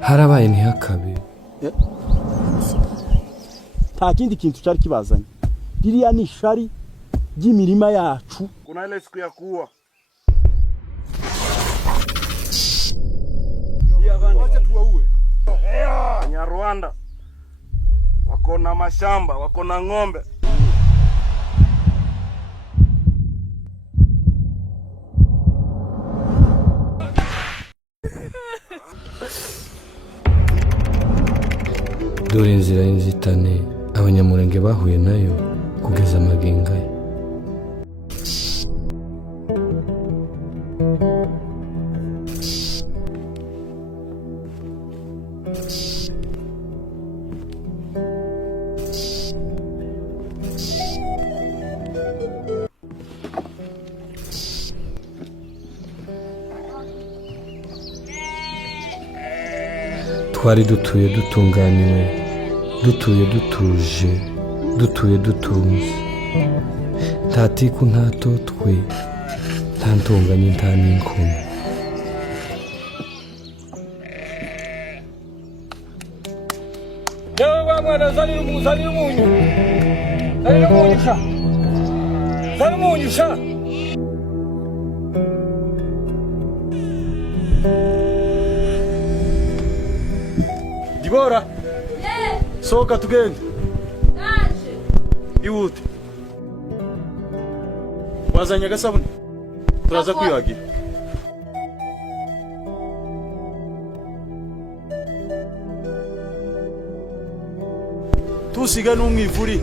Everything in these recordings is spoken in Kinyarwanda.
harabaye ntihakabe nta kindi kintu cyari kibazanye ririya ni ishari ry'imirima yacu. Kuna ile siku ya kuwa wacha tuwaue Wanyarwanda, wako na mashamba, wako na ng'ombe. dore inzira y'inzitane abanyamulenge bahuye nayo kugeza amagingo ye. twari dutuye dutunganiwe, dutuye dutuje, dutuye dutunze, nta tiku nta totwe, nta ntonganya nta n'inkumi. yewe mwana zanira umunyu sha zanira umunyu sha. Dibora, sohoka tugende. Ihute. Wazanye agasabuni turaza kwiyuhagira. Tusiga n'umwivuri.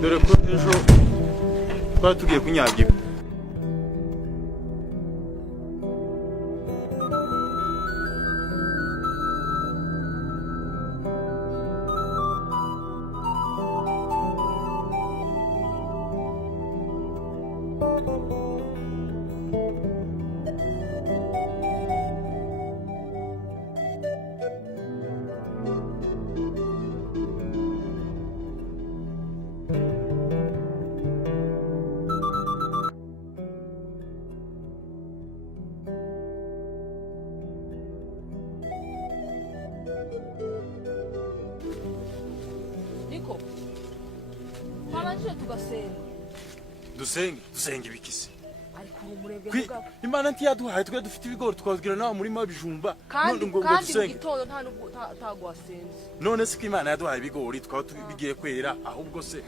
Dore ko ejo twari tugiye kunyagira. Niko. Maranje tugasenga. Dusenge bikisi. Ariko umurenge mugabo. Imana ntiyaduhaye twe dufite ibigori twabwira nawe muri mabijumba. Kandi igitondo nta nubwo tagwasenze. None se ko Imana yaduhaye ibigori twaba tubigiye kwera ahubwo se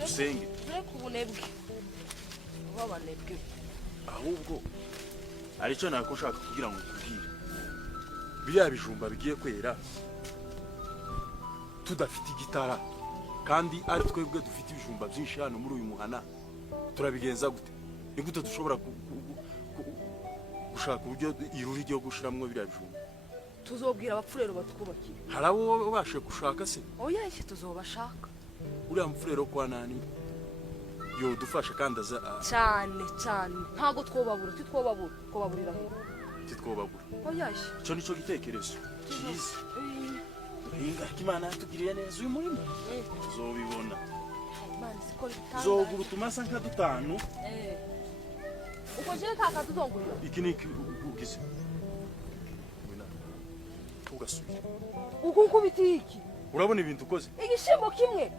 dusenge. Reka ubunebwe. Babanebwe. Ahubwo arico nako ushaka kugira ngo kubwire. Biriya bijumba bigiye kwera tudafite igitara kandi ari twebwe dufite ibijumba byinshi hano muri uyu muhana, turabigenza gute? Ni gute dushobora gushaka uburyo iruri ryo gushiramwo biriya bijumba? Tuzobwira abapfurero batwubakira. Harabo babashe gushaka se? Oya iki tuzobashaka. Uriya mupfurero kwa nani yo dufasha kandi aza cyane ntago twobabura twobaburira he titwobabura. Oya ico nico gitekerezo cyiza. Inga Imana yatugiriye neza uyu murimo tuzobibona. Imana sikora bitanga zoguru tumasa nka dutanu uko je kaka tuzongurira iki niki ugise wina ugasubira uko nkubitiki. Urabona ibintu ukoze igishimbo kimwe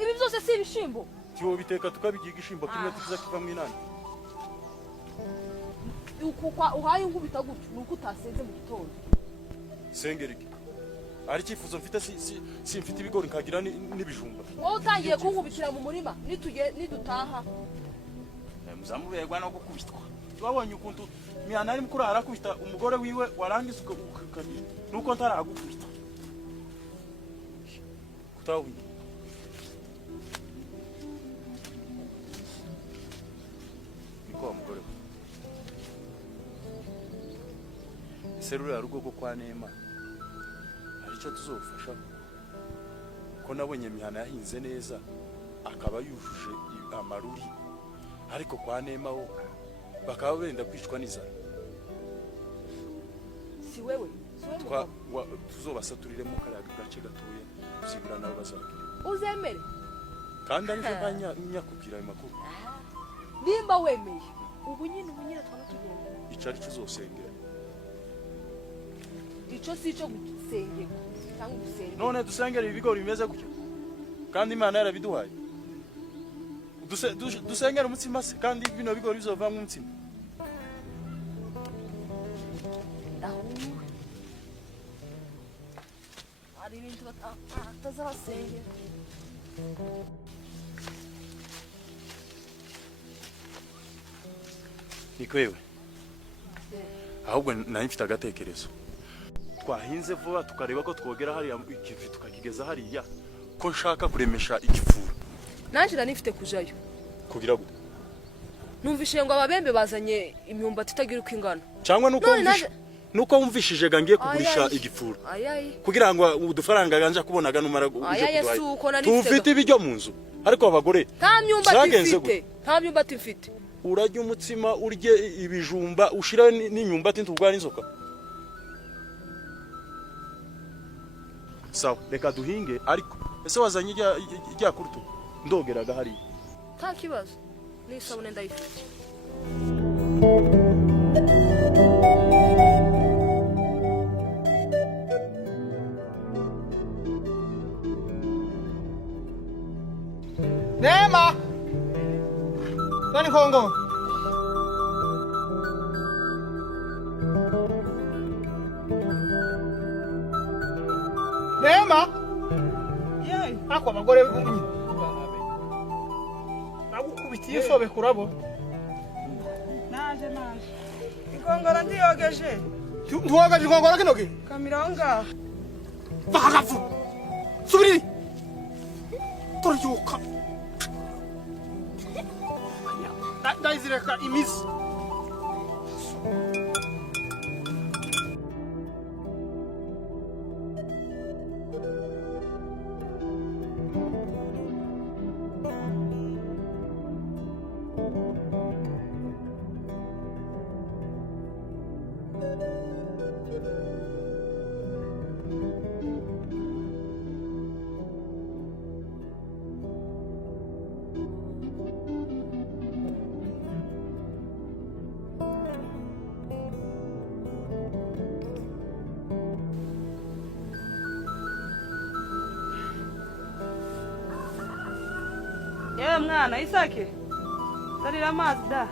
ibi byose si ibishimbo kiwo biteka tukabigiye igishimbo kimwe tukiza kivamwe inani uko uhaye nkubita gutyo nuko utasenze mu gitondo. Sengeriki ari cyifuzo mfite si mfite ibigori nkagira n'ibijumba. Wowe utangiye kunkubitira mu murima nidutaha muzamuberwa no gukubitwa. Wabonye ukuntu mihana ari mukuru arakubita umugore wiwe warangiza ukakani nuko ntaragukubita kutawi. Niko umugore serura rugo kwa Nema arico tuzofasha ko nabonye mihana yahinze neza akaba yujuje amaruri, ariko kwa Nema ho bakaba benda kwicwa n'izara. Si wewe tuzobasaturire mu karaga gace gatuye uzibura nabo bazagira. Uzemere kandi ariko nyakubwira ayo makuru nimba wemeye ubu nyine twaba tugenda icari kizosengera ico si ico gusengera cyangwa gusengera none dusengera ibigori bimeze gutyo kandi Imana yarabiduhaye dusengera umutsima se kandi bino bigori bizovamwe umutsima ari ibintu batazabasengera nikwewe ahubwo nari mfite agatekerezo twahinze vuba tukareba ko twogera hariya ikivi tukakigeza hariya ko nshaka kuremesha igifuru nanje nifite kujayo kugira gute numvishe ngo ababembe bazanye imyumbati itagira uko ingana cyangwa nuko wumvishije gangiye kugurisha igifuru kugira ngo udufaranga ganja kubonaga numara uje kuduhaye tufite ibijyo mu nzu ariko abagore nta myumbati mfite urajya umutsima urye ibijumba ushira n'inyumbati ntugwana inzoka sawa reka duhinge ariko ese wazanye ijya kurutu ndogeraga hari nta kibazo n'isabune ndayifite Neema nani kongo Neema yeye ako abagore nagukubitiye sobe kurabo naje ikongora ndiyogeje ntuwogeje ikongora kinoge kamironga bagafu subiri toryuka ndayizireka imizi yewe mwana Isake darira amazi da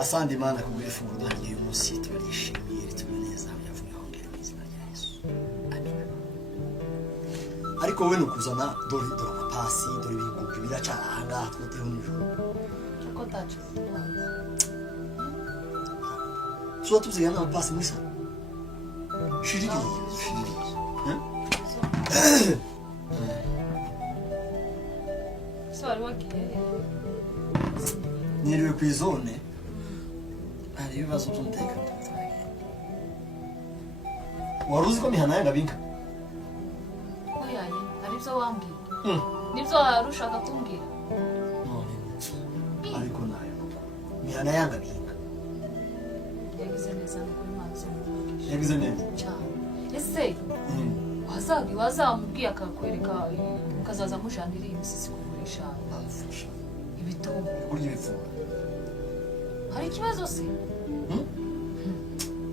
Asante Imana kubwira ifunguro ryanjye uyu munsi turishimiye tumeneza yavuye aho ngere mu izina rya Yesu. Amen. Ariko wowe nukuzana dore pasi dore ibigugu biracanga twoteho nijoro. Uko tacho. So tuzigana na pasi mwisa. Shiriki. So wagiye. Niriwe kwizone. Ari ibibazo by'umutekano. wari uzi ko mihana yanga binka oyaye hari ibyo wambwira nibyo wari ushaka kumbwira ariko nayo mihana yanga binka yagize neza nuko Imana izomubwira yagize neza cyane ese wazamubwiye akakwereka ukazaza mujanira imisisi kugurisha ibitunguru kurya ibipfura hari ikibazo se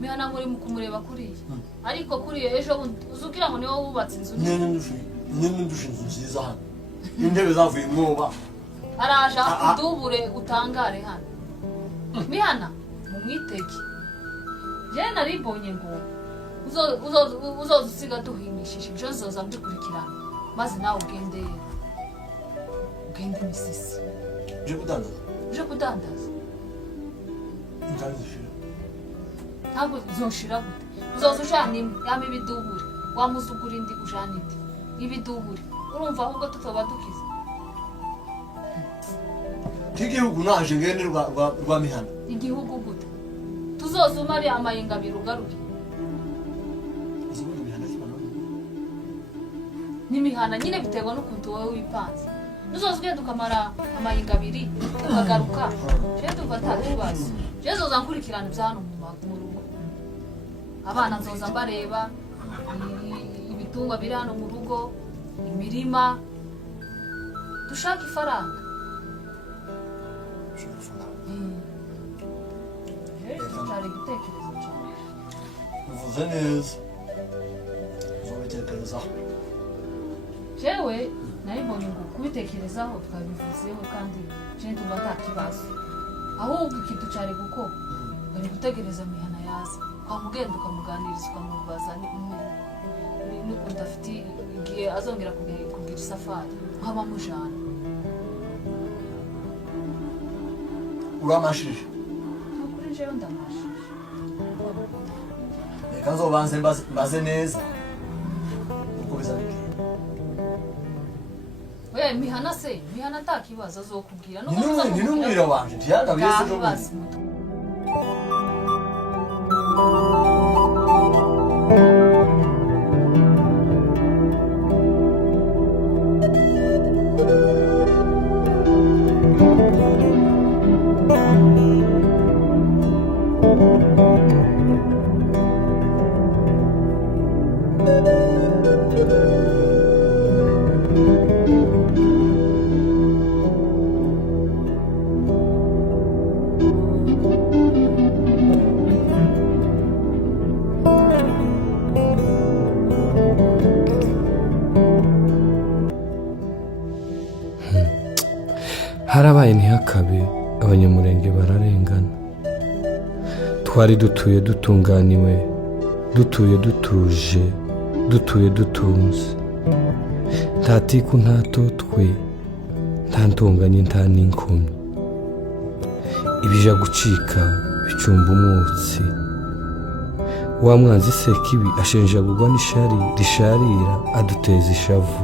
mihana muri kumureba kuriya ariko kuriya ejo uzugira ngo niwe wubatse inzu nyene ndusha inzu nziza hano intebe zavuye mwoba araje udubure utangare hano mihana mumwitege je naribonye ngo uzoza usiga duhimishije ibyo zoza mbikurikirana maze nawe ugende imisisi uje kudandaza ntabwo zoshira gute uzoza ujana imwe yama ibidubure wamuzugura indi ujana indi ibidubure urumva ahubwo tutoba dukize k'igihugu naje ngende rwa mihana igihugu gute tuzoza umari amayenga abiri ugaruke n'imihana nyine biterwa n'ukuntu wowe wipanze uzoza ugenda ukamara amayenga abiri ukagaruka je ndumva nta kibazo je zoza nkurikirana ibya hano mu rugo abana nzoza mbareba ibitungwa biri hano mu rugo imirima dushaka ifaranga cyari igitekerezo cyawe uvuze neza uzobitekerezaho jewe naribonye ngo kubitekerezaho twabivuzeho kandi je ndumva nta kibazo ahubwo ikintu cyari gukora bari gutegereza mihana yaza ukamugenda ukamuganiriza ukamubaza n'ukuntu afite igihe azongera kugira isafari nkaba mujana uramashije nukuri jewe ndamashije reka nzobanze mbaze neza uko bizabigenda oya mihana nta kibazo azokubwira ni n'umwira wanje ntiyagabiye se ejo bundi harabaye ntihakabe abanyamulenge bararengana twari dutuye dutunganiwe dutuye dutuje dutuye dutunze nta tiku nta totwe nta ntonganye nta n'inkomyi ibija gucika bicumba umwotsi wa mwanzi sekibi ashenjagurwa n'ishari risharira aduteza ishavu